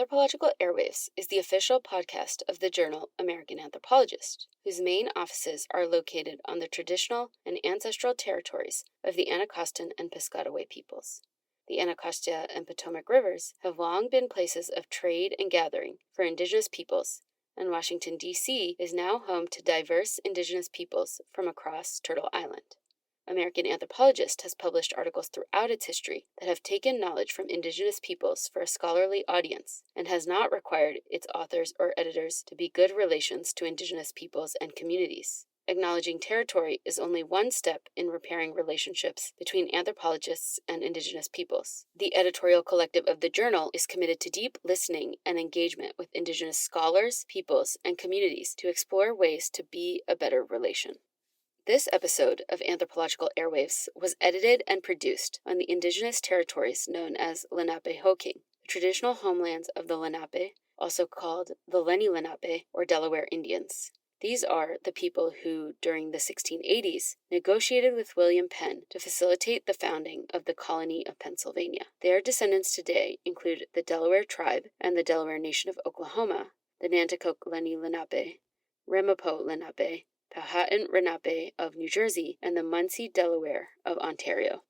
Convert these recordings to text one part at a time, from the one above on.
Anthropological Airwaves is the official podcast of the journal American Anthropologist, whose main offices are located on the traditional and ancestral territories of the Anacostan and Piscataway peoples. The Anacostia and Potomac rivers have long been places of trade and gathering for indigenous peoples, and Washington, D.C. is now home to diverse indigenous peoples from across Turtle Island. American Anthropologist has published articles throughout its history that have taken knowledge from indigenous peoples for a scholarly audience and has not required its authors or editors to be good relations to indigenous peoples and communities. Acknowledging territory is only one step in repairing relationships between anthropologists and indigenous peoples. The editorial collective of the journal is committed to deep listening and engagement with indigenous scholars, peoples, and communities to explore ways to be a better relation. This episode of Anthropological Airwaves was edited and produced on the indigenous territories known as Lenape-Hoking, the traditional homelands of the Lenape, also called the Lenni Lenape or Delaware Indians. These are the people who, during the 1680s, negotiated with William Penn to facilitate the founding of the colony of Pennsylvania. Their descendants today include the Delaware Tribe and the Delaware Nation of Oklahoma, the Nanticoke Lenni Lenape, Ramapo Lenape, Powhatan Lenape of New Jersey, and the Munsee Delaware of Ontario.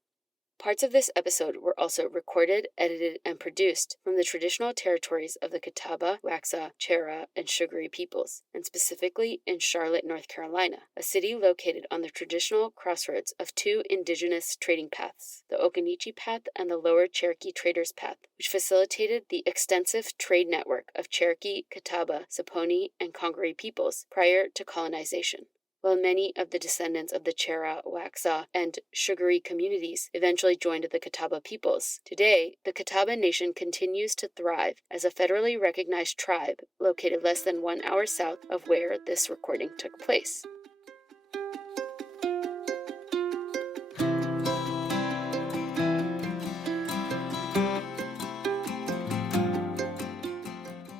Parts of this episode were also recorded, edited, and produced from the traditional territories of the Catawba, Waxhaw, Chera, and Sugaree peoples, and specifically in Charlotte, North Carolina, a city located on the traditional crossroads of two indigenous trading paths, the Occaneechi Path and the Lower Cherokee Traders Path, which facilitated the extensive trade network of Cherokee, Catawba, Saponi, and Congaree peoples prior to colonization. While many of the descendants of the Chera, Waxhaw, and Sugaree communities eventually joined the Catawba peoples, today the Catawba Nation continues to thrive as a federally recognized tribe located less than 1 hour south of where this recording took place.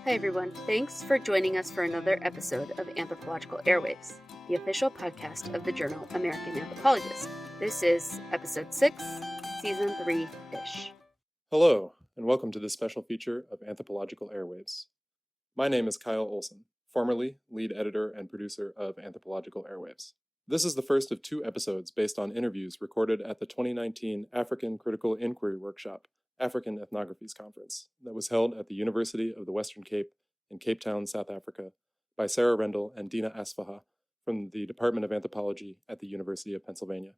Hi everyone, thanks for joining us for another episode of Anthropological Airwaves, the official podcast of the journal American Anthropologist. This is episode 6, season 3-ish. Hello, and welcome to this special feature of Anthropological Airwaves. My name is Kyle Olsen, formerly lead editor and producer of Anthropological Airwaves. This is the first of 2 episodes based on interviews recorded at the 2019 African Critical Inquiry Workshop, African Ethnographies Conference, that was held at the University of the Western Cape in Cape Town, South Africa, by Sara, Rendell, and Dina Asfaha from the Department of Anthropology at the University of Pennsylvania.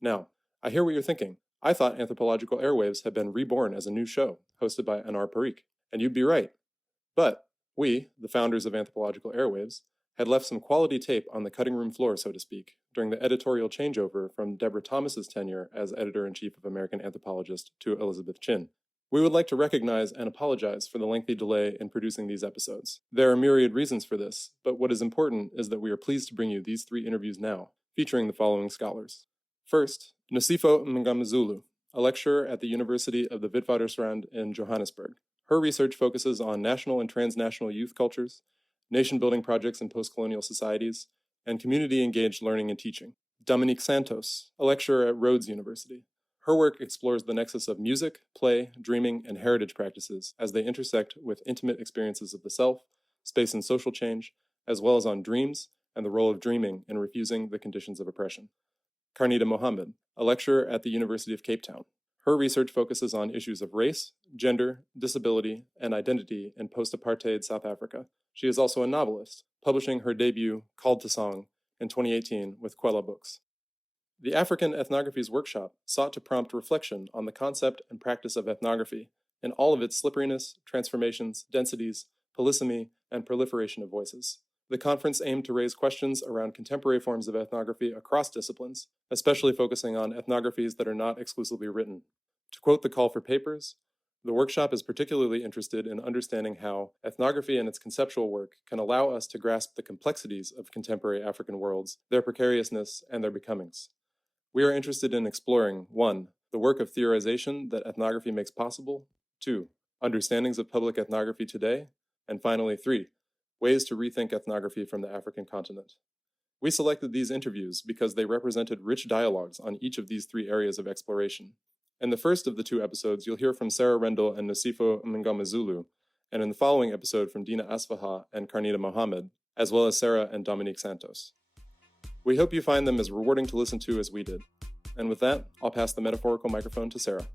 Now, I hear what you're thinking. I thought Anthropological Airwaves had been reborn as a new show, hosted by Anar Parikh, and you'd be right. But we, the founders of Anthropological Airwaves, had left some quality tape on the cutting room floor, so to speak, during the editorial changeover from Deborah Thomas's tenure as editor-in-chief of American Anthropologist to Elizabeth Chin. We would like to recognize and apologize for the lengthy delay in producing these episodes. There are myriad reasons for this, but what is important is that we are pleased to bring you these 3 interviews now, featuring the following scholars. First, Nosipho Mngomezulu, a lecturer at the University of the Witwatersrand in Johannesburg. Her research focuses on national and transnational youth cultures, nation-building projects in post-colonial societies, and community-engaged learning and teaching. Dominique Santos, a lecturer at Rhodes University. Her work explores the nexus of music, play, dreaming, and heritage practices as they intersect with intimate experiences of the self, space and social change, as well as on dreams and the role of dreaming in refusing the conditions of oppression. Karnita Mohammed, a lecturer at the University of Cape Town. Her research focuses on issues of race, gender, disability, and identity in post-apartheid South Africa. She is also a novelist, publishing her debut, Called to Song, in 2018 with Kwela Books. The African Ethnographies Workshop sought to prompt reflection on the concept and practice of ethnography in all of its slipperiness, transformations, densities, polysemy, and proliferation of voices. The conference aimed to raise questions around contemporary forms of ethnography across disciplines, especially focusing on ethnographies that are not exclusively written. To quote the call for papers, the workshop is particularly interested in understanding how ethnography and its conceptual work can allow us to grasp the complexities of contemporary African worlds, their precariousness, and their becomings. We are interested in exploring 1. The work of theorization that ethnography makes possible, 2. Understandings of public ethnography today, and finally 3. Ways to rethink ethnography from the African continent. We selected these interviews because they represented rich dialogues on each of these 3 areas of exploration. In the first of the 2 episodes, you'll hear from Sara, Rendell, and Nosipho Mngomezulu, and in the following episode from Dina Asfaha and Karnita Mohammed, as well as Sara and Dominique Santos. We hope you find them as rewarding to listen to as we did. And with that, I'll pass the metaphorical microphone to Sara.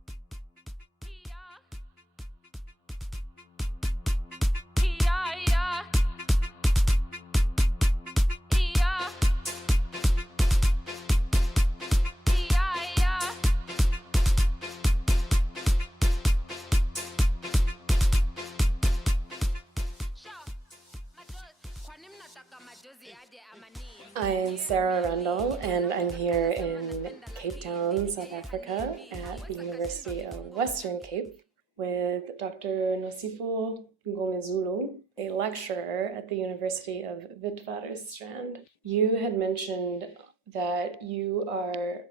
I'm Sara Rendell, and I'm here in Cape Town, South Africa, at the University of Western Cape with Dr. Nosipho Mngomezulu, a lecturer at the University of Witwatersrand. You had mentioned that you are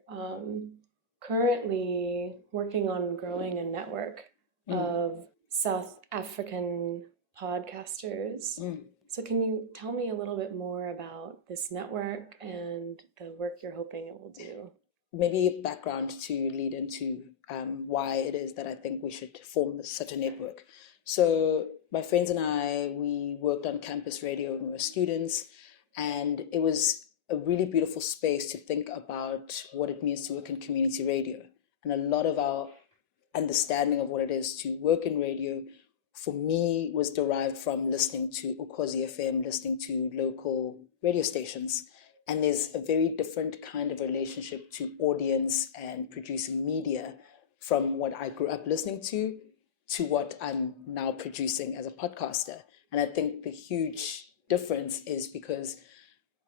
currently working on growing a network of South African podcasters. So can you tell me a little bit more about this network and the work you're hoping it will do? Maybe a background to lead into why it is that I think we should form such a network. So my friends and I, we worked on campus radio when we were students, and it was a really beautiful space to think about what it means to work in community radio. And a lot of our understanding of what it is to work in radio for me was derived from listening to Ukhozi FM, listening to local radio stations. And there's a very different kind of relationship to audience and producing media from what I grew up listening to what I'm now producing as a podcaster. And I think the huge difference is because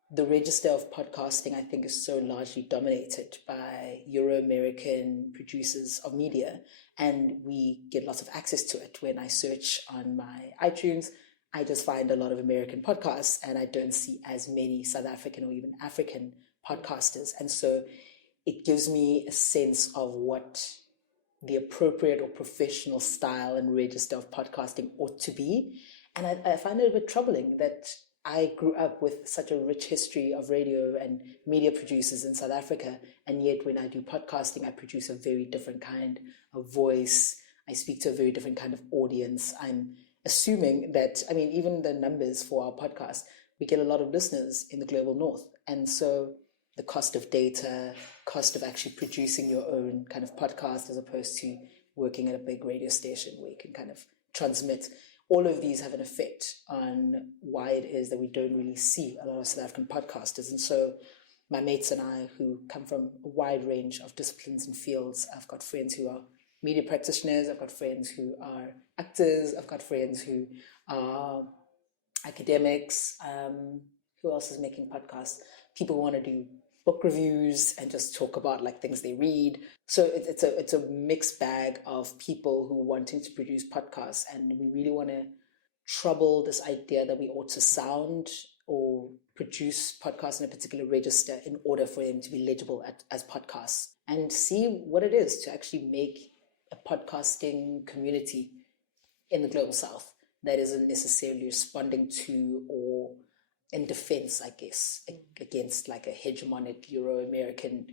the register of podcasting, I think, is so largely dominated by Euro-American producers of media, and we get lots of access to it. When I search on my iTunes, I just find a lot of American podcasts, and I don't see as many South African or even African podcasters. And so it gives me a sense of what the appropriate or professional style and register of podcasting ought to be. And I find it a bit troubling that I grew up with such a rich history of radio and media producers in South Africa, and yet when I do podcasting, I produce a very different kind of voice. I speak to a very different kind of audience. I'm assuming that, even the numbers for our podcast, we get a lot of listeners in the global north. And so the cost of data, cost of actually producing your own kind of podcast as opposed to working at a big radio station where you can kind of transmit, all of these have an effect on why it is that we don't really see a lot of South African podcasters. And so my mates and I, who come from a wide range of disciplines and fields, I've got friends who are media practitioners, I've got friends who are actors, I've got friends who are academics, who else is making podcasts? People who want to do book reviews and just talk about like things they read. So it's a mixed bag of people who are wanting to produce podcasts, and we really want to trouble this idea that we ought to sound or produce podcasts in a particular register in order for them to be legible as podcasts, and see what it is to actually make a podcasting community in the global south that isn't necessarily responding to or in defense, I guess, against like a hegemonic Euro-American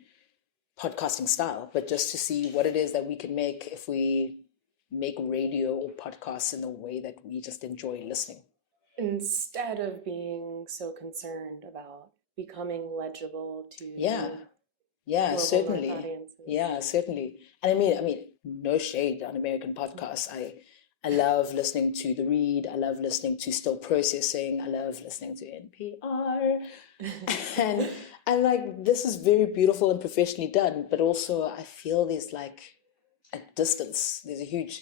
podcasting style, but just to see what it is that we can make if we make radio or podcasts in the way that we just enjoy listening. Instead of being so concerned about becoming legible to certainly audiences. Yeah, certainly. And I mean no shade on American podcasts. I love listening to The Read. I love listening to Still Processing. I love listening to NPR. And I'm like, this is very beautiful and professionally done, but also I feel there's like a distance. There's a huge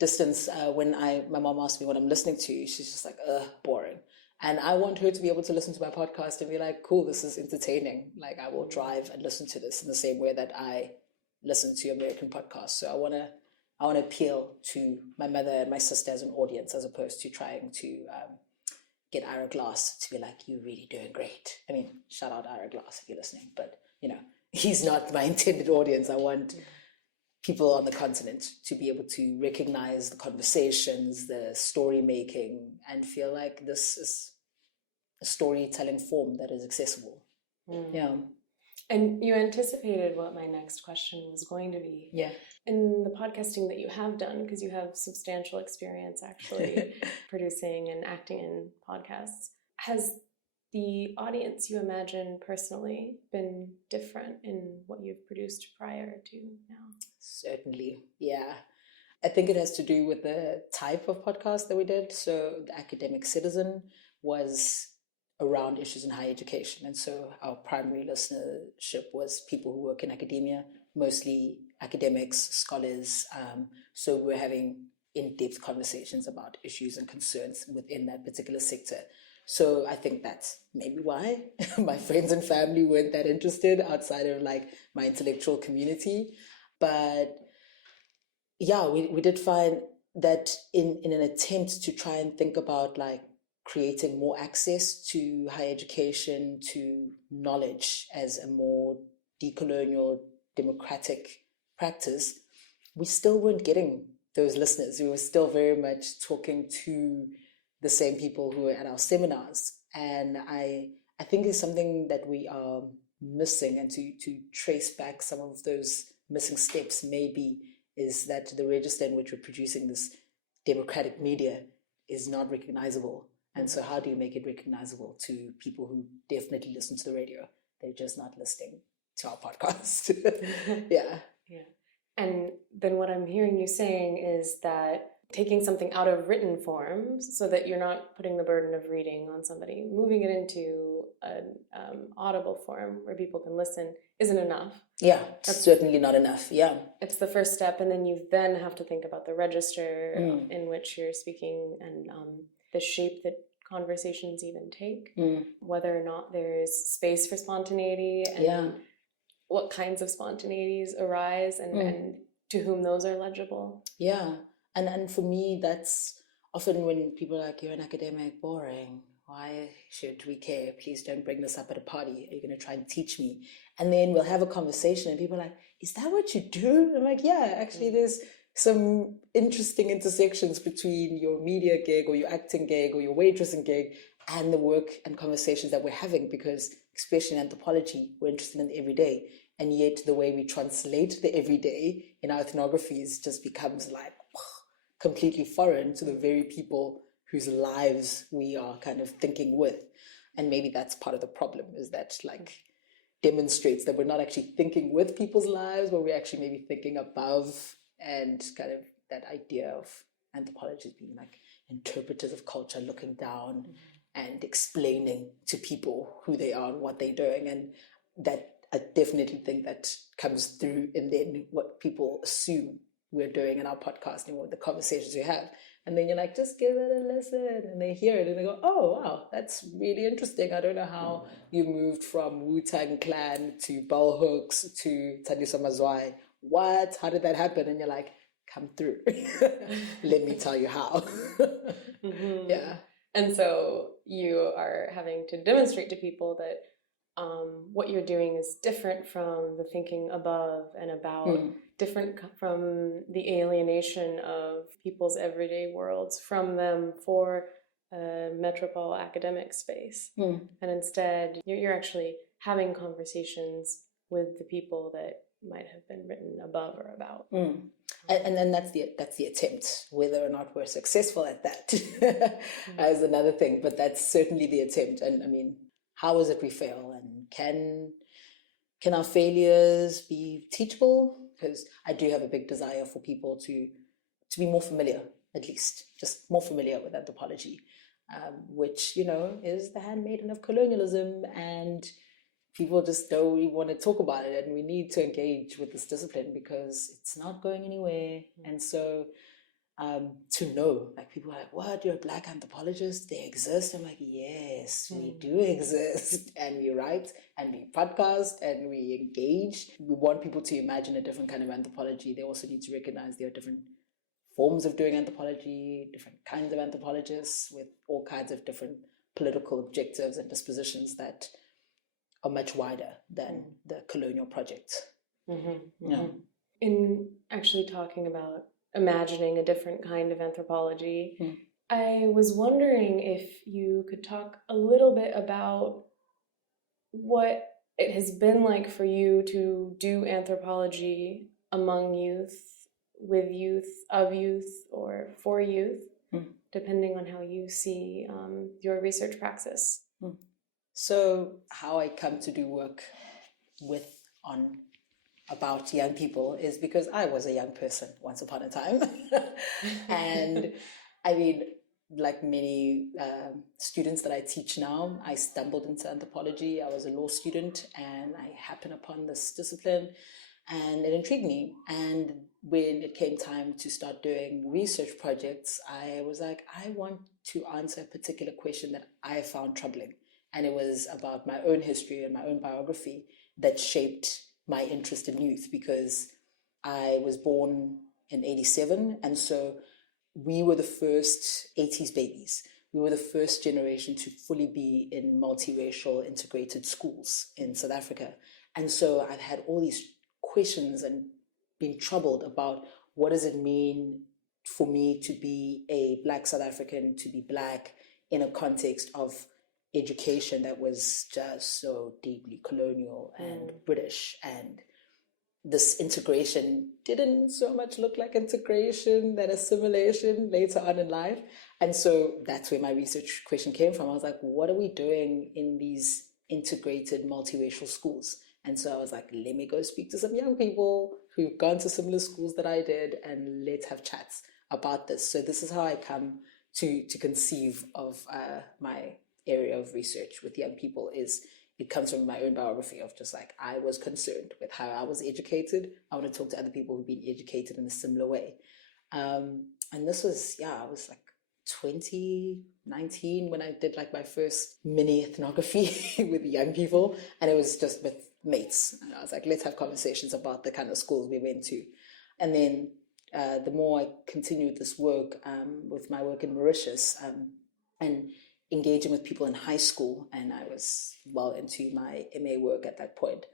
distance. When my mom asked me what I'm listening to, she's just like, boring. And I want her to be able to listen to my podcast and be like, cool, this is entertaining. Like, I will drive and listen to this in the same way that I listen to American podcasts. So I want to appeal to my mother and my sister as an audience, as opposed to trying to get Ira Glass to be like, you're really doing great. I mean, shout out Ira Glass if you're listening, but he's not my intended audience. I want people on the continent to be able to recognize the conversations, the story making, and feel like this is a storytelling form that is accessible. Yeah. And you anticipated what my next question was going to be. Yeah. In the podcasting that you have done, because you have substantial experience actually producing and acting in podcasts, has the audience you imagine personally been different in what you've produced prior to now? Certainly, yeah. I think it has to do with the type of podcast that we did. So the Academic Citizen was around issues in higher education. And so our primary listenership was people who work in academia, mostly academics, scholars. So we're having in-depth conversations about issues and concerns within that particular sector. So I think that's maybe why my friends and family weren't that interested outside of like my intellectual community. But yeah, we did find that in an attempt to try and think about like creating more access to higher education, to knowledge as a more decolonial, democratic practice, we still weren't getting those listeners. We were still very much talking to the same people who were at our seminars. And I think it's something that we are missing, and to trace back some of those missing steps maybe is that the register in which we're producing this democratic media is not recognizable. And so how do you make it recognizable to people who definitely listen to the radio? They're just not listening to our podcast. Yeah. Yeah. And then what I'm hearing you saying is that taking something out of written form so that you're not putting the burden of reading on somebody, moving it into an audible form where people can listen isn't enough. Yeah, that's certainly not enough. Yeah. It's the first step, and then you then have to think about the register in which you're speaking and the shape that conversations even take, whether or not there's space for spontaneity and what kinds of spontaneities arise and to whom those are legible. Yeah. And for me, that's often when people are like, you're an academic, boring. Why should we care? Please don't bring this up at a party. Are you going to try and teach me? And then we'll have a conversation and people are like, is that what you do? I'm like, yeah, actually there's some interesting intersections between your media gig or your acting gig or your waitressing gig and the work and conversations that we're having, because especially in anthropology, we're interested in the everyday. And yet the way we translate the everyday in our ethnographies just becomes like completely foreign to the very people whose lives we are kind of thinking with. And maybe that's part of the problem, is that like demonstrates that we're not actually thinking with people's lives, but we're actually maybe thinking above, and kind of that idea of anthropology being like interpreters of culture, looking down and explaining to people who they are and what they're doing. And that I definitely think that comes through in then what people assume we're doing in our podcast and what the conversations we have. And then you're like, just give it a listen. And they hear it and they go, oh, wow, that's really interesting. I don't know how you moved from Wu-Tang Clan to bell hooks to Thandiswa Mazwai. What? How did that happen? And you're like, come through. Let me tell you how. Yeah. And so you are having to demonstrate to people that what you're doing is different from the thinking above and about, different from the alienation of people's everyday worlds from them for a metropole academic space. And instead, you're actually having conversations with the people that might have been written above or about. And then that's the attempt. Whether or not we're successful at that is another thing, but that's certainly the attempt. And I mean, how is it we fail? And can our failures be teachable? Because I do have a big desire for people to be more familiar, at least, just more familiar with anthropology, which, you know, is the handmaiden of colonialism, and people just don't really want to talk about it. And we need to engage with this discipline because it's not going anywhere. And so to know, like, people are like, what, you're a Black anthropologist? They exist? I'm like, yes, we do exist. And we write and we podcast and we engage. We want people to imagine a different kind of anthropology. They also need to recognize there are different forms of doing anthropology, different kinds of anthropologists with all kinds of different political objectives and dispositions that are much wider than the colonial project. Yeah. In actually talking about imagining a different kind of anthropology, I was wondering if you could talk a little bit about what it has been like for you to do anthropology among youth, with youth, of youth, or for youth, depending on how you see your research praxis. So how I come to do work about young people is because I was a young person once upon a time. And I mean, like many students that I teach now, I stumbled into anthropology. I was a law student and I happened upon this discipline and it intrigued me. And when it came time to start doing research projects, I was like, I want to answer a particular question that I found troubling. And it was about my own history and my own biography that shaped my interest in youth, because I was born in 87. And so we were the first 80s babies. We were the first generation to fully be in multiracial integrated schools in South Africa. And so I've had all these questions and been troubled about what does it mean for me to be a Black South African, to be Black in a context of education that was just so deeply colonial and British, and this integration didn't so much look like integration than assimilation later on in life. And so that's where my research question came from. I was like, what are we doing in these integrated multiracial schools? And so I was like, let me go speak to some young people who've gone to similar schools that I did, and let's have chats about this. So this is how I come to conceive of my area of research with young people. Is it comes from my own biography of just like, I was concerned with how I was educated. I want to talk to other people who've been educated in a similar way. And this was, I was like 2019 when I did like my first mini ethnography with young people. And it was just with mates. And I was like, let's have conversations about the kind of schools we went to. And then the more I continued this work with my work in Mauritius and engaging with people in high school, and I was well into my MA work at that point.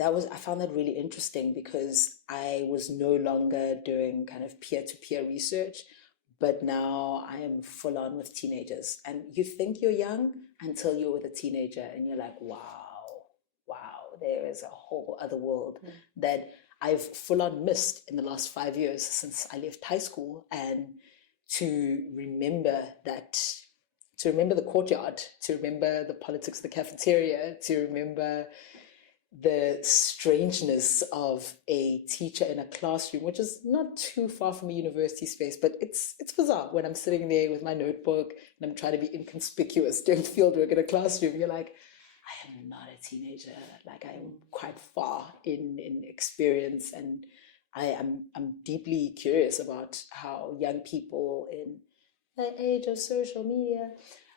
I found that really interesting, because I was no longer doing kind of peer-to-peer research, but now I am full on with teenagers. And you think you're young until you're with a teenager and you're like, wow, there is a whole other world that I've full on missed in the last 5 years since I left high school. And to remember the courtyard, to remember the politics of the cafeteria, to remember the strangeness of a teacher in a classroom, which is not too far from a university space, but it's bizarre when I'm sitting there with my notebook and I'm trying to be inconspicuous doing fieldwork in a classroom. You're like, I am not a teenager. Like, I am quite far in experience, and I'm deeply curious about how young people in the age of social media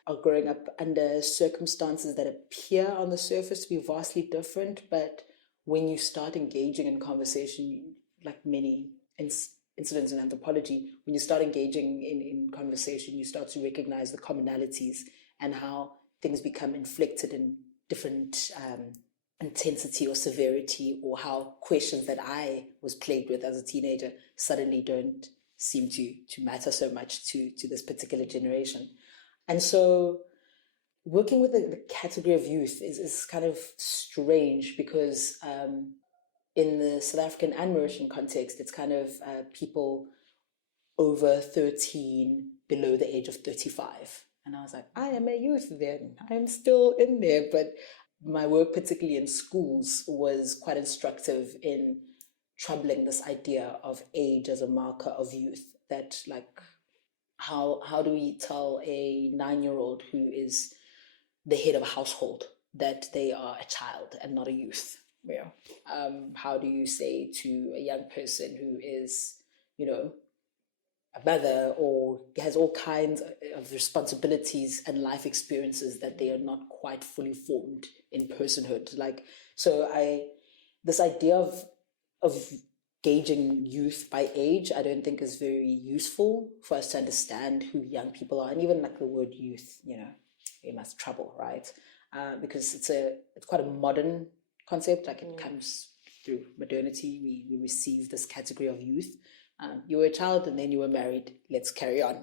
are growing up under circumstances that appear on the surface to be vastly different, but when you start engaging in conversation, like many incidents in anthropology, when you start engaging in conversation, you start to recognize the commonalities and how things become inflicted in different intensity or severity, or how questions that I was plagued with as a teenager suddenly don't seem to matter so much to this particular generation. And so working with the category of youth is kind of strange, because in the South African and Mauritian context, it's kind of people over 13, below the age of 35. And I was like, I am a youth then. I'm still in there. But my work, particularly in schools, was quite instructive in troubling this idea of age as a marker of youth. That, like, how do we tell a 9-year-old who is the head of a household that they are a child and not a youth? How do you say to a young person who is, a mother, or has all kinds of responsibilities and life experiences, that they are not quite fully formed in personhood? Like, so this idea of gauging youth by age, I don't think is very useful for us to understand who young people are. And even like the word youth, it must trouble, right? Because it's quite a modern concept. Like, it comes through modernity. We receive this category of youth. You were a child and then you were married, let's carry on,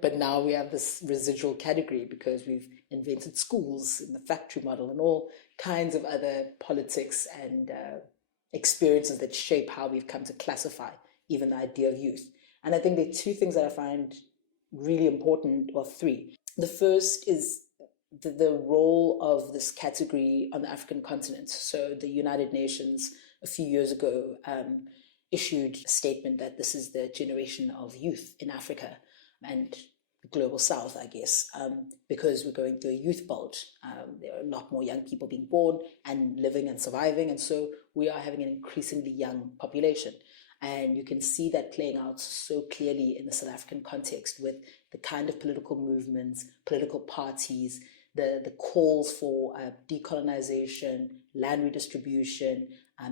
But now we have this residual category because we've invented schools and the factory model and all kinds of other politics and experiences that shape how we've come to classify even the idea of youth. And I think there are two things that I find really important, or three. The first is the role of this category on the African continent. So the United Nations a few years ago issued a statement that this is the generation of youth in Africa and the global south, I guess, because we're going through a youth bulge. There are a lot more young people being born and living and surviving, and so we are having an increasingly young population. And you can see that playing out so clearly in the South African context with the kind of political movements, political parties, the calls for decolonization, land redistribution,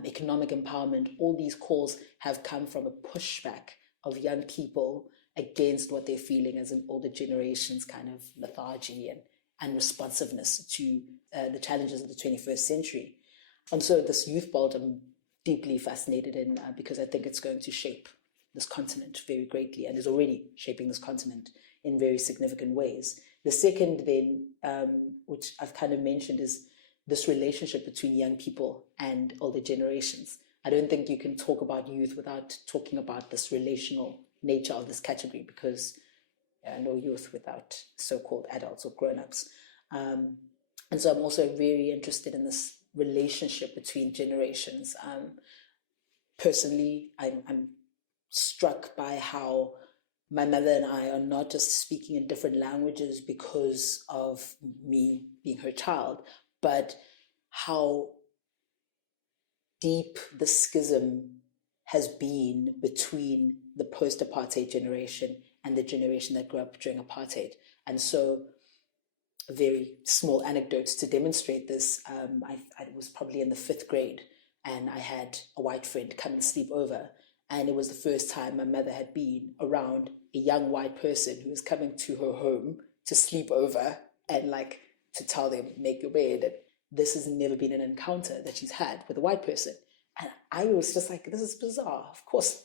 economic empowerment. All these calls have come from a pushback of young people against what they're feeling as an older generation's kind of lethargy and responsiveness to the challenges of the 21st century. And so this youth bulge I'm deeply fascinated in because I think it's going to shape this continent very greatly and is already shaping this continent in very significant ways. The second then, which I've kind of mentioned, is this relationship between young people and older generations. I don't think you can talk about youth without talking about this relational nature of this category, because no youth without so-called adults or grown-ups. And so I'm also very interested in this relationship between generations. Personally, I'm struck by how my mother and I are not just speaking in different languages because of me being her child, but how deep the schism has been between the post-apartheid generation and the generation that grew up during apartheid. And so a very small anecdote to demonstrate this. I was probably in the 5th grade and I had a white friend come and sleep over. And it was the first time my mother had been around a young white person who was coming to her home to sleep over and like to tell them, make your bed. And this has never been an encounter that she's had with a white person. And I was just like, this is bizarre. Of course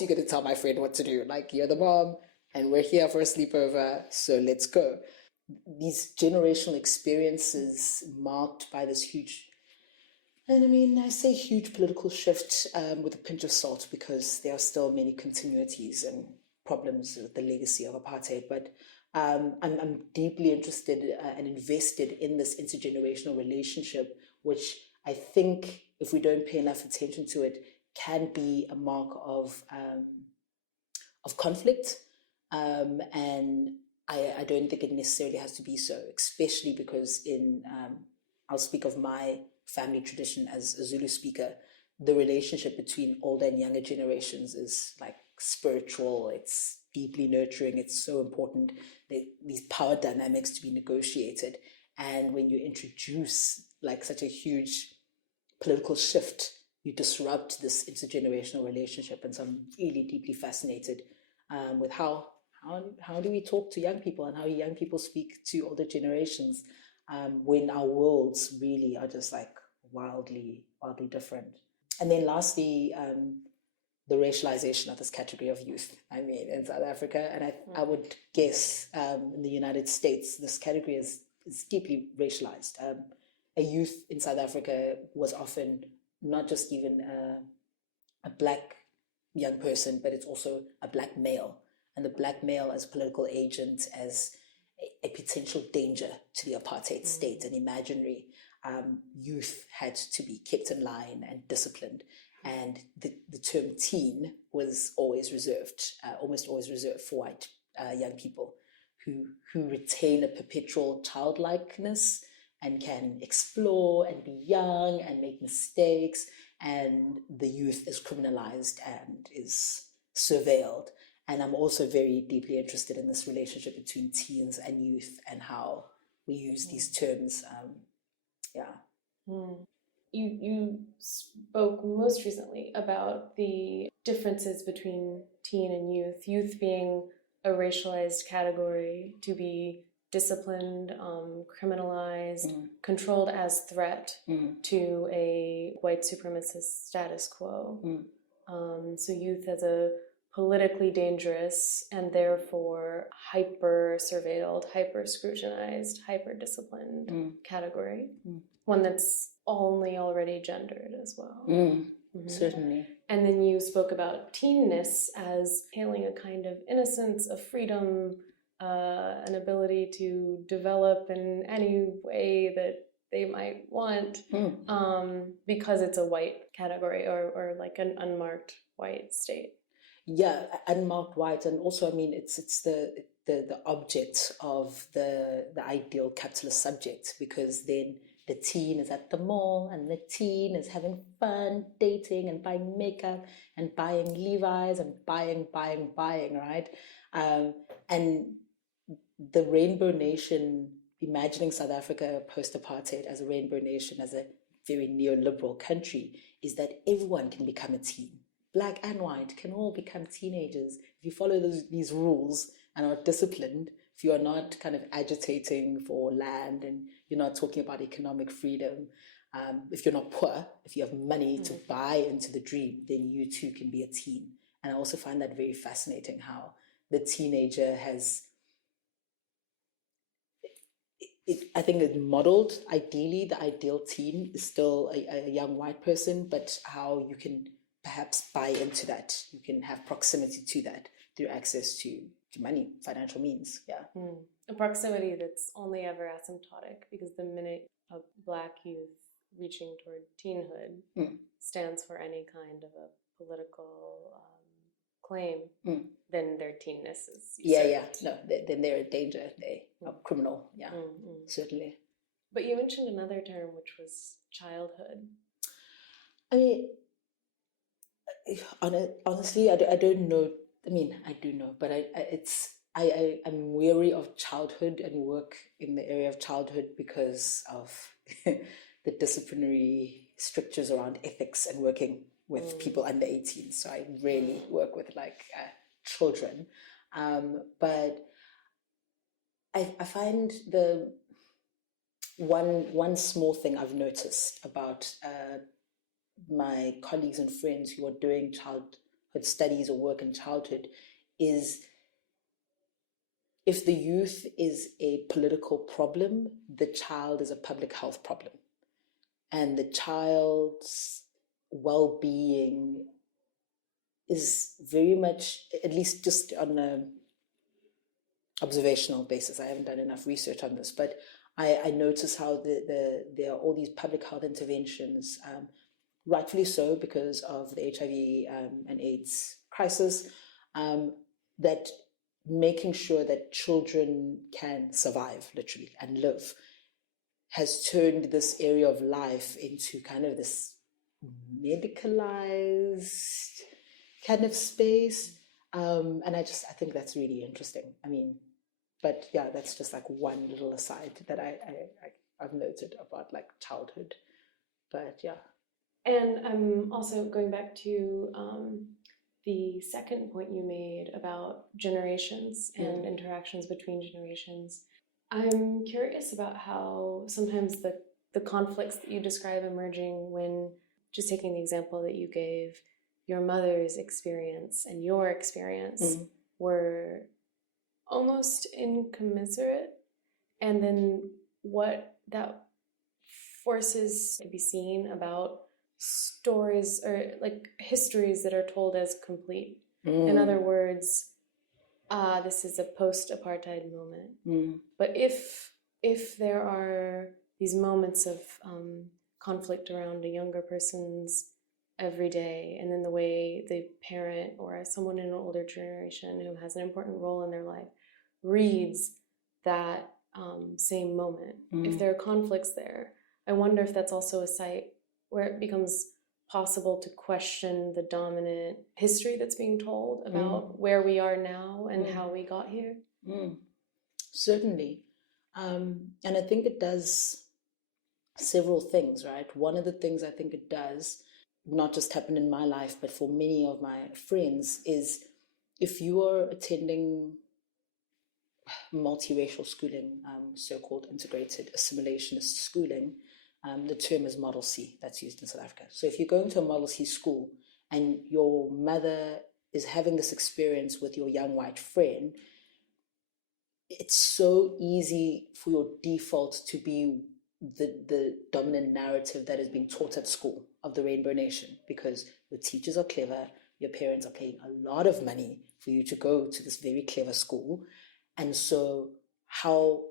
you're going to tell my friend what to do. Like, you're the mom and we're here for a sleepover, so let's go. These generational experiences marked by this huge, and I mean, I say huge political shift with a pinch of salt because there are still many continuities and problems with the legacy of apartheid. But I'm deeply interested and invested in this intergenerational relationship, which I think, if we don't pay enough attention to it, can be a mark of conflict. And I don't think it necessarily has to be so, especially because I'll speak of my family tradition as a Zulu speaker. The relationship between older and younger generations is like spiritual, it's deeply nurturing, it's so important. These power dynamics to be negotiated. And when you introduce like such a huge political shift, you disrupt this intergenerational relationship. And so I'm really deeply fascinated with how do we talk to young people and how young people speak to older generations when our worlds really are just like wildly different. And then lastly, the racialization of this category of youth. I mean, in South Africa, and I would guess in the United States, this category is deeply racialized. A youth in South Africa was often not just even a black young person, but it's also a black male. And the black male as a political agent, as a potential danger to the apartheid state, an imaginary youth had to be kept in line and disciplined. And the term teen was always reserved, almost always reserved for white young people who retain a perpetual childlikeness and can explore and be young and make mistakes. And the youth is criminalized and is surveilled. And I'm also very deeply interested in this relationship between teens and youth and how we use these terms. You spoke most recently about the differences between teen and youth being a racialized category to be disciplined, criminalized, controlled as threat to a white supremacist status quo. So youth as a politically dangerous and therefore hyper surveilled, hyper scrutinized, hyper disciplined category. One that's only already gendered as well. Certainly. And then you spoke about teenness as hailing a kind of innocence, of freedom, an ability to develop in any way that they might want, because it's a white category or like an unmarked white state. Yeah, unmarked white, and also, I mean, it's the object of the ideal capitalist subject, because then the teen is at the mall and the teen is having fun, dating and buying makeup and buying Levi's and buying, right? And the Rainbow Nation, imagining South Africa post-apartheid as a rainbow nation, as a very neoliberal country, is that everyone can become a teen. Black and white can all become teenagers if you follow these rules and are disciplined, if you are not kind of agitating for land and you're not talking about economic freedom, if you're not poor, if you have money to buy into the dream, then you too can be a teen. And I also find that very fascinating, how the teenager has, I think it's modeled, ideally, the ideal teen is still a young white person, but how you can perhaps buy into that. You can have proximity to that through access to money, financial means. Yeah. A proximity that's only ever asymptotic, because the minute a Black youth reaching toward teenhood stands for any kind of a political claim, then their teenness is usurped. No, then they're a danger. They are criminal. Yeah, certainly. But you mentioned another term, which was childhood. I mean, honestly, I don't know. I mean, I do know, but I'm wary of childhood and work in the area of childhood because of the disciplinary strictures around ethics and working with people under 18. So I rarely work with children. But I find the one small thing I've noticed about my colleagues and friends who are doing childhood studies or work in childhood is, if the youth is a political problem, the child is a public health problem. And the child's well-being is very much, at least just on an observational basis, I haven't done enough research on this, but I notice how there are all these public health interventions, rightfully so because of the HIV and AIDS crisis, that making sure that children can survive, literally, and live, has turned this area of life into kind of this medicalized kind of space. And I think that's really interesting. I mean, but yeah, that's just like one little aside that I've noted about like childhood. But yeah. And I'm also going back to the second point you made about generations and interactions between generations. I'm curious about how sometimes the conflicts that you describe emerging when, just taking the example that you gave, your mother's experience and your experience were almost incommensurate, and then what that forces to be seen about stories or like histories that are told as complete. In other words, this is a post-apartheid moment. But if there are these moments of conflict around a younger person's every day, and then the way the parent or someone in an older generation who has an important role in their life reads that same moment, if there are conflicts there, I wonder if that's also a site where it becomes possible to question the dominant history that's being told about where we are now and how we got here. Certainly. And I think it does several things, right? One of the things I think it does, not just happen in my life, but for many of my friends, is if you are attending multiracial schooling, so-called integrated assimilationist schooling, the term is Model C that's used in South Africa. So if you go into a Model C school and your mother is having this experience with your young white friend, it's so easy for your default to be the dominant narrative that is being taught at school of the Rainbow Nation, because your teachers are clever, your parents are paying a lot of money for you to go to this very clever school. And so how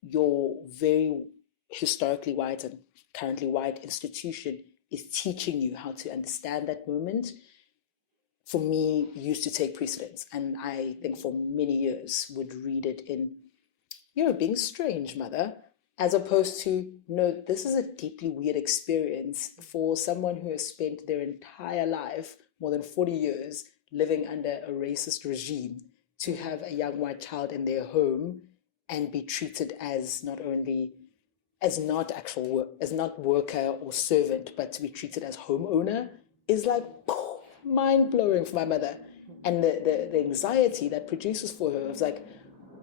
your very historically white and currently white institution is teaching you how to understand that moment, for me, used to take precedence. And I think for many years would read it in, "You're being strange, mother," as opposed to, "No, this is a deeply weird experience for someone who has spent their entire life, more than 40 years, living under a racist regime, to have a young white child in their home and be treated as not only as not actual work, as not worker or servant, but to be treated as homeowner, is like mind-blowing for my mother. And the anxiety that produces for her was like,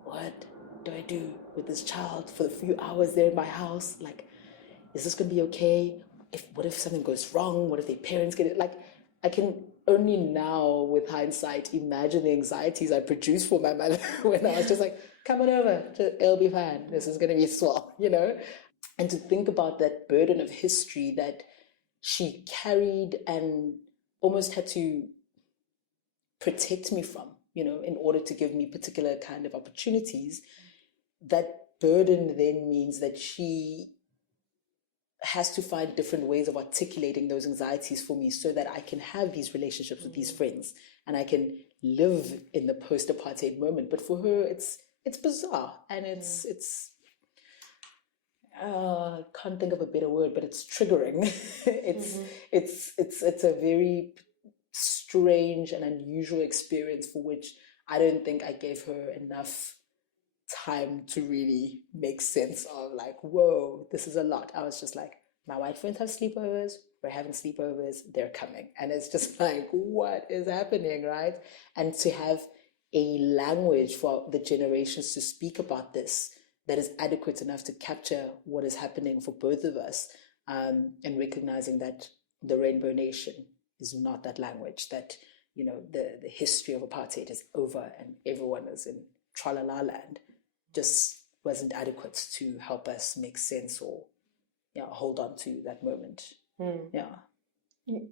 what do I do with this child for the few hours they're in my house? Like, is this going to be okay? What if something goes wrong? What if their parents get it? Like, I can only now, with hindsight, imagine the anxieties I produced for my mother when I was just like, come on over, it'll be fine. This is going to be swell, you know? And to think about that burden of history that she carried and almost had to protect me from, you know, in order to give me particular kind of opportunities, that burden then means that she has to find different ways of articulating those anxieties for me so that I can have these relationships with these friends and I can live in the post-apartheid moment. But for her, it's bizarre, and it's can't think of a better word, but it's triggering. It's a very strange and unusual experience for which I don't think I gave her enough time to really make sense of, like, whoa, this is a lot. I was just like, my white friends have sleepovers, we're having sleepovers, they're coming. And it's just like, what is happening, right? And to have a language for the generations to speak about this that is adequate enough to capture what is happening for both of us, and recognizing that the Rainbow Nation is not that language, that, you know, the history of apartheid is over and everyone is in tra-la-la land, just wasn't adequate to help us make sense or hold on to that moment.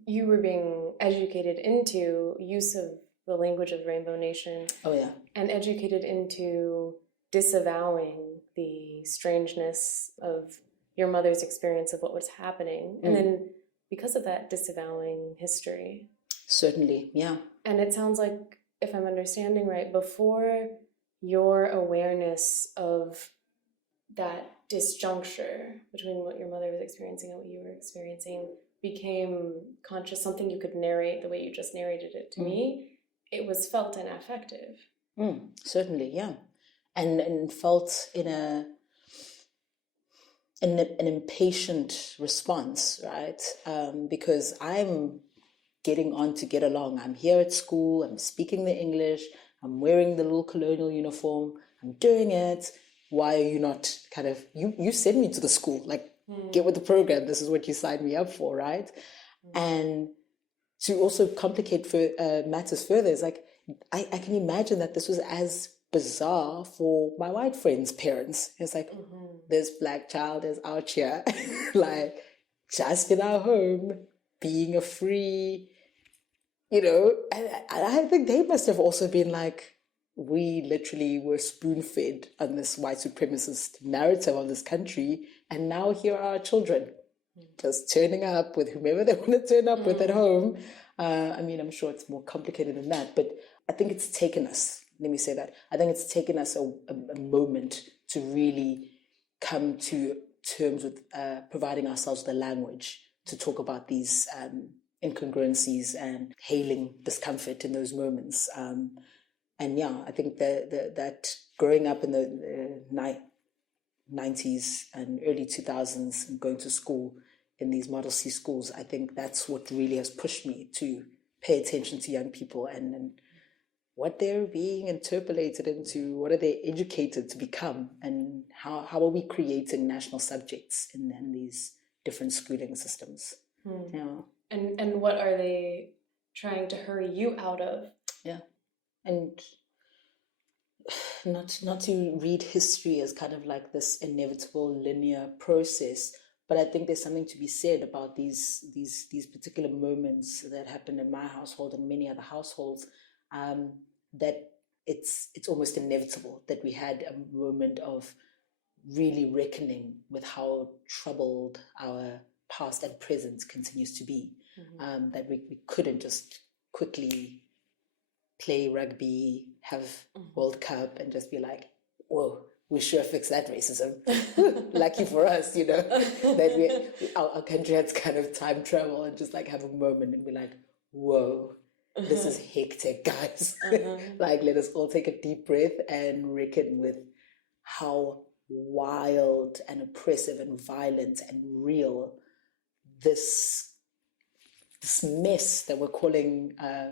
You were being educated into use of the language of Rainbow Nation. Oh yeah. And educated into disavowing the strangeness of your mother's experience of what was happening. And then because of that disavowing history. Certainly, yeah. And it sounds like, if I'm understanding right, before your awareness of that disjuncture between what your mother was experiencing and what you were experiencing became conscious, something you could narrate the way you just narrated it to me, it was felt and affective. Certainly, yeah. And felt in an impatient response, right? Because I'm getting on to get along. I'm here at school, I'm speaking the English, I'm wearing the little colonial uniform, I'm doing it. Why are you not kind of, you send me to the school, like, get with the program, this is what you signed me up for, right? And to also complicate matters further, is like, I can imagine that this was as bizarre for my white friends' parents. It's like, this black child is out here, like, just in our home, being a free, you know, and I think they must have also been like, we literally were spoon-fed on this white supremacist narrative of this country, and now here are our children just turning up with whomever they want to turn up with at home. I mean, I'm sure it's more complicated than that, but I think it's taken us, let me say that, I think it's taken us a moment to really come to terms with providing ourselves the language to talk about these incongruencies and hailing discomfort in those moments. And yeah, I think that growing up in the 90s and early 2000s and going to school in these Model C schools, I think that's what really has pushed me to pay attention to young people and what they're being interpolated into, what are they educated to become, and how are we creating national subjects in these different schooling systems. Yeah. And what are they trying to hurry you out of. Yeah. And not to read history as kind of like this inevitable linear process, but I think there's something to be said about these particular moments that happened in my household and many other households, that it's almost inevitable that we had a moment of really reckoning with how troubled our past and present continues to be. That we couldn't just quickly play rugby, have World Cup, and just be like, whoa, we sure fixed that racism. Lucky for us, that our country has kind of time travel and just like have a moment and be like, whoa, this is hectic, guys. Like, let us all take a deep breath and reckon with how wild and oppressive and violent and real this mess that we're calling a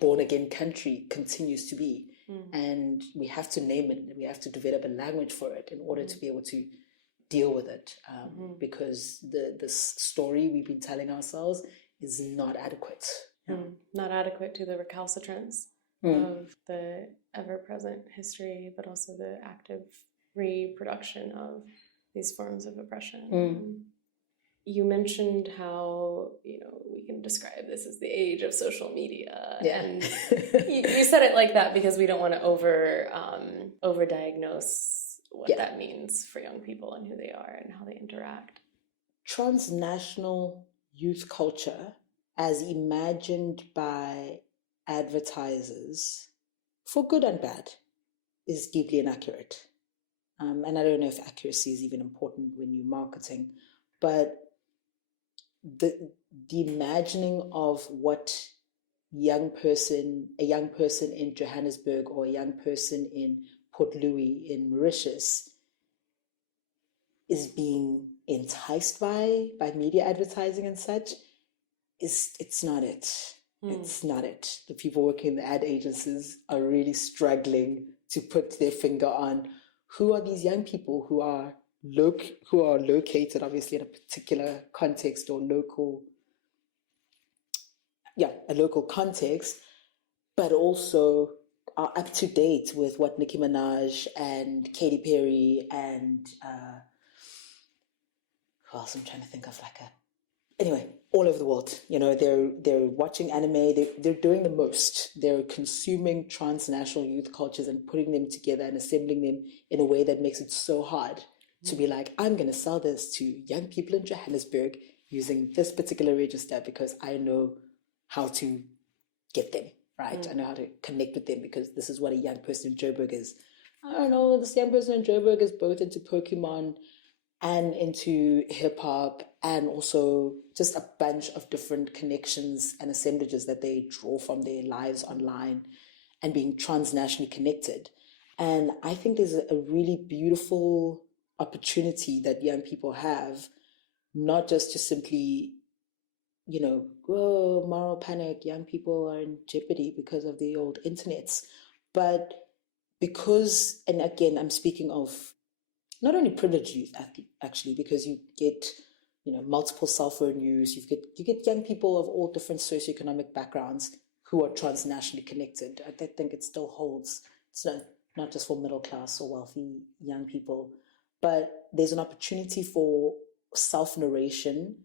born-again country continues to be. And we have to name it, we have to develop a language for it in order to be able to deal with it, because this story we've been telling ourselves is not adequate. Not adequate to the recalcitrance of the ever-present history, but also the active reproduction of these forms of oppression. You mentioned how, we can describe this as the age of social media. Yeah. And you said it like that because we don't want to over-diagnose what that means for young people and who they are and how they interact. Transnational youth culture, as imagined by advertisers, for good and bad, is deeply inaccurate. And I don't know if accuracy is even important when you're marketing, but the imagining of what a young person in Johannesburg or a young person in Port Louis in Mauritius is being enticed by media advertising and such, it's not it. It's not it. The people working in the ad agencies are really struggling to put their finger on who are these young people who are located obviously in a particular context or a local context, but also are up to date with what Nicki Minaj and Katy Perry and who else I'm trying to think of, all over the world. They're watching anime, they're doing the most. They're consuming transnational youth cultures and putting them together and assembling them in a way that makes it so hard to be like, I'm going to sell this to young people in Johannesburg using this particular register because I know how to get them, right? I know how to connect with them because this is what a young person in Joburg is. I don't know, this young person in Joburg is both into Pokemon and into hip-hop and also just a bunch of different connections and assemblages that they draw from their lives online and being transnationally connected. And I think there's a really beautiful opportunity that young people have, not just to simply, moral panic, young people are in jeopardy because of the old internets, but because, and again, I'm speaking of not only privileged youth, actually, because you get, multiple cell phone use, you get young people of all different socioeconomic backgrounds who are transnationally connected. I think it still holds. It's not just for middle class or wealthy young people, but there's an opportunity for self-narration.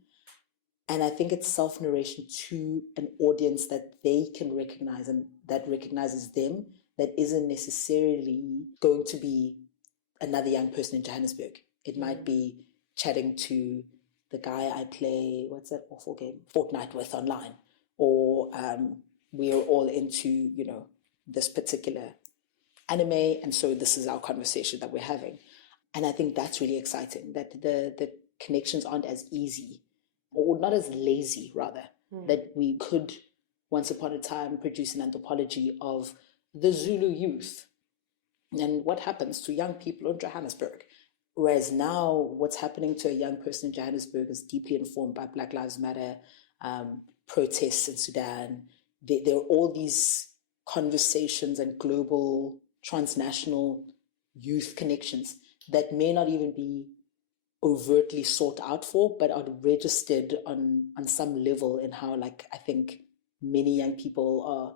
And I think it's self-narration to an audience that they can recognize and that recognizes them, that isn't necessarily going to be another young person in Johannesburg. It might be chatting to the guy I play, what's that awful game, Fortnite with online. Or we are all into, this particular anime, and so this is our conversation that we're having. And I think that's really exciting, that the connections aren't as easy, or not as lazy, rather, that we could, once upon a time, produce an anthropology of the Zulu youth and what happens to young people in Johannesburg. Whereas now what's happening to a young person in Johannesburg is deeply informed by Black Lives Matter, protests in Sudan. There are all these conversations and global transnational youth connections that may not even be overtly sought out for, but are registered on some level in how, I think many young people are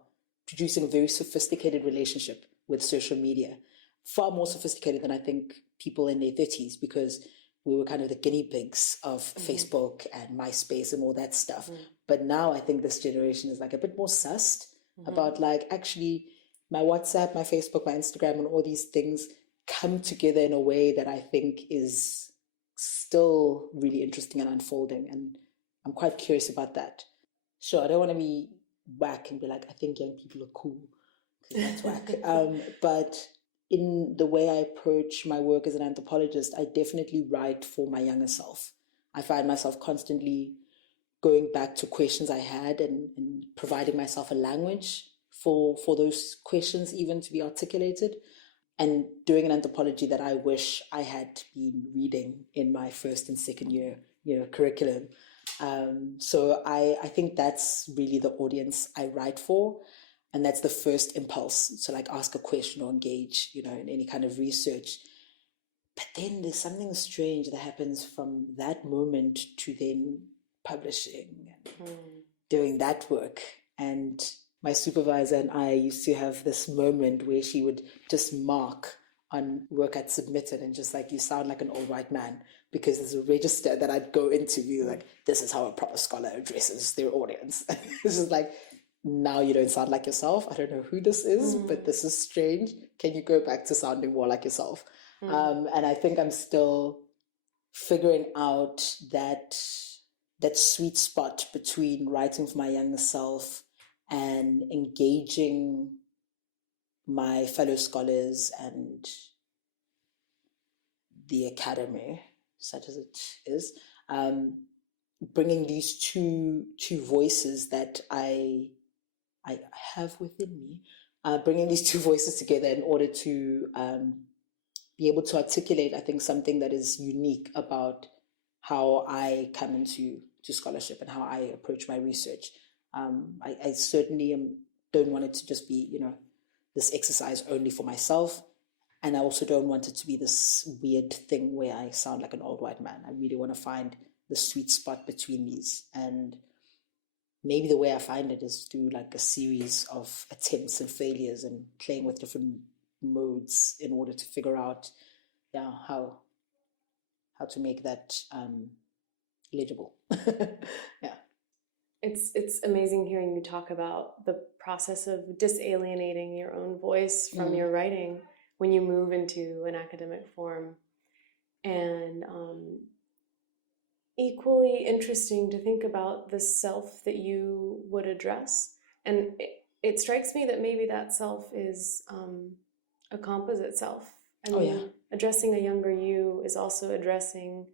producing a very sophisticated relationship with social media, far more sophisticated than I think people in their 30s, because we were kind of the guinea pigs of Facebook and MySpace and all that stuff. But now I think this generation is like a bit more sussed about like, actually, my WhatsApp, my Facebook, my Instagram, and all these things come together in a way that I think is still really interesting and unfolding. And I'm quite curious about that. Sure, I don't want to be whack and be like, I think young people are cool, because that's whack. But in the way I approach my work as an anthropologist, I definitely write for my younger self. I find myself constantly going back to questions I had and providing myself a language for those questions even to be articulated, and doing an anthropology that I wish I had been reading in my first and second year, curriculum. So I think that's really the audience I write for. And that's the first impulse. So like ask a question or engage, in any kind of research. But then there's something strange that happens from that moment to then publishing and doing that work. And my supervisor and I used to have this moment where she would just mark on work I'd submitted and just like, you sound like an old white man, because there's a register that I'd go into, be like, this is how a proper scholar addresses their audience. This is like, now you don't sound like yourself. I don't know who this is, but this is strange. Can you go back to sounding more like yourself? And I think I'm still figuring out that sweet spot between writing for my younger self and engaging my fellow scholars and the academy, such as it is, bringing these two voices that I have within me, bringing these two voices together in order to be able to articulate, I think, something that is unique about how I come into scholarship and how I approach my research. I certainly don't want it to just be, this exercise only for myself. And I also don't want it to be this weird thing where I sound like an old white man. I really want to find the sweet spot between these. And maybe the way I find it is through like a series of attempts and failures and playing with different modes in order to figure out how to make that legible. Yeah. It's amazing hearing you talk about the process of disalienating your own voice from your writing when you move into an academic form. And equally interesting to think about the self that you would address. And it strikes me that maybe that self is a composite self. I mean, addressing a younger you is also addressing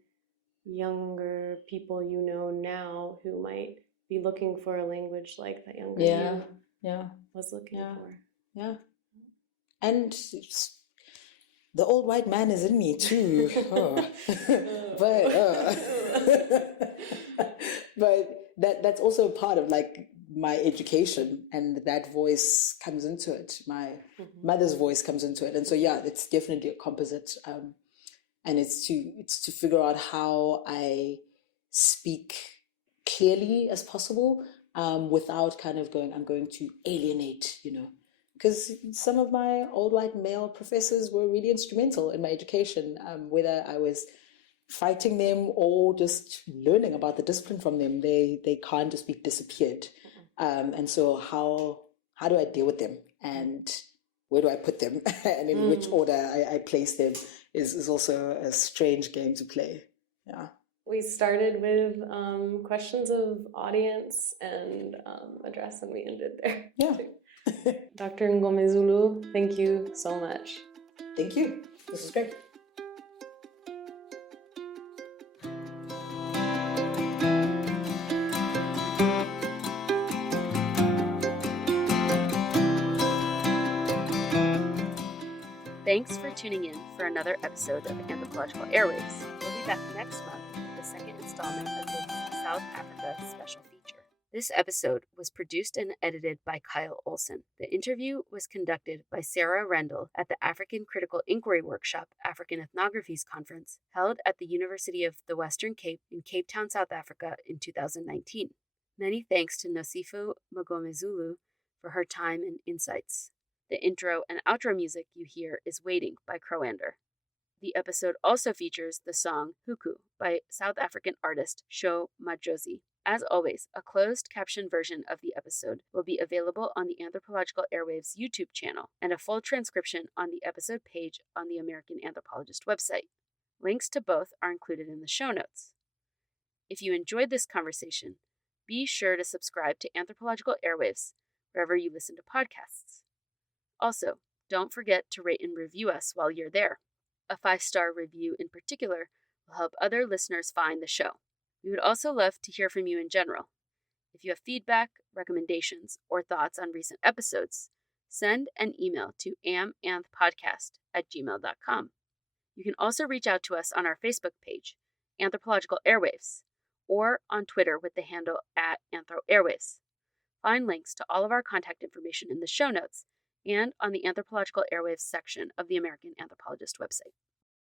younger people now who might be looking for a language like that younger you was looking for. Yeah. And the old white man is in me too. But that's also part of like my education, and that voice comes into it. My mother's voice comes into it. And so it's definitely a composite. And it's to figure out how I speak clearly as possible, without kind of going, I'm going to alienate, because some of my old white male professors were really instrumental in my education, whether I was fighting them or just learning about the discipline from them. They can't just be disappeared. And so how do I deal with them, and where do I put them, and in which order I place them is also a strange game to play. Yeah. We started with questions of audience and address, and we ended there. Yeah. Dr. Mngomezulu, thank you so much. Thank you. This is great. Thanks for tuning in for another episode of Anthropological Airwaves. We'll be back next month with the second installment of this South Africa special feature. This episode was produced and edited by Kyle Olsen. The interview was conducted by Sara Rendell at the African Critical Inquiry Workshop African Ethnographies Conference held at the University of the Western Cape in Cape Town, South Africa in 2019. Many thanks to Nosipho Mngomezulu for her time and insights. The intro and outro music you hear is Waiting by Crowander. The episode also features the song Huku by South African artist Sho Madjozi. As always, a closed caption version of the episode will be available on the Anthropological Airwaves YouTube channel and a full transcription on the episode page on the American Anthropologist website. Links to both are included in the show notes. If you enjoyed this conversation, be sure to subscribe to Anthropological Airwaves wherever you listen to podcasts. Also, don't forget to rate and review us while you're there. A 5-star review in particular will help other listeners find the show. We would also love to hear from you in general. If you have feedback, recommendations, or thoughts on recent episodes, send an email to amanthpodcast@gmail.com. You can also reach out to us on our Facebook page, Anthropological Airwaves, or on Twitter with the handle @AnthroAirwaves. Find links to all of our contact information in the show notes and on the Anthropological Airwaves section of the American Anthropologist website.